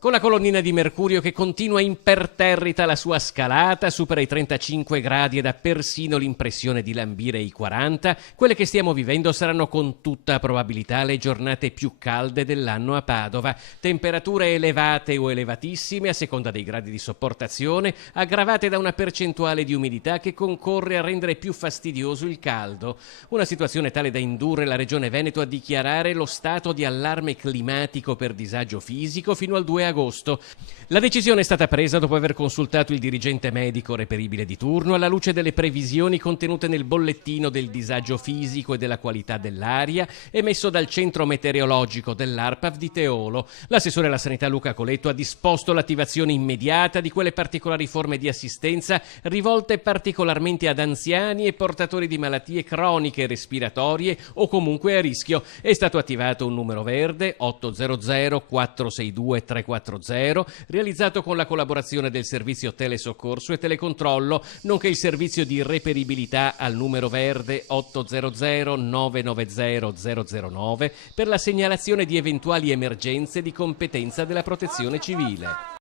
Con la colonnina di mercurio che continua imperterrita la sua scalata, supera i 35 gradi ed ha persino l'impressione di lambire i 40, quelle che stiamo vivendo saranno con tutta probabilità le giornate più calde dell'anno a Padova. Temperature elevate o elevatissime a seconda dei gradi di sopportazione, aggravate da una percentuale di umidità che concorre a rendere più fastidioso il caldo. Una situazione tale da indurre la Regione Veneto a dichiarare lo stato di allarme climatico per disagio fisico fino al 2 agosto. La decisione è stata presa dopo aver consultato il dirigente medico reperibile di turno alla luce delle previsioni contenute nel bollettino del disagio fisico e della qualità dell'aria emesso dal centro meteorologico dell'ARPAV di Teolo. L'assessore alla sanità Luca Coletto ha disposto l'attivazione immediata di quelle particolari forme di assistenza rivolte particolarmente ad anziani e portatori di malattie croniche respiratorie o comunque a rischio. È stato attivato un numero verde 800 462 340 realizzato con la collaborazione del servizio telesoccorso e telecontrollo, nonché il servizio di reperibilità al numero verde 800 990 009 per la segnalazione di eventuali emergenze di competenza della Protezione Civile.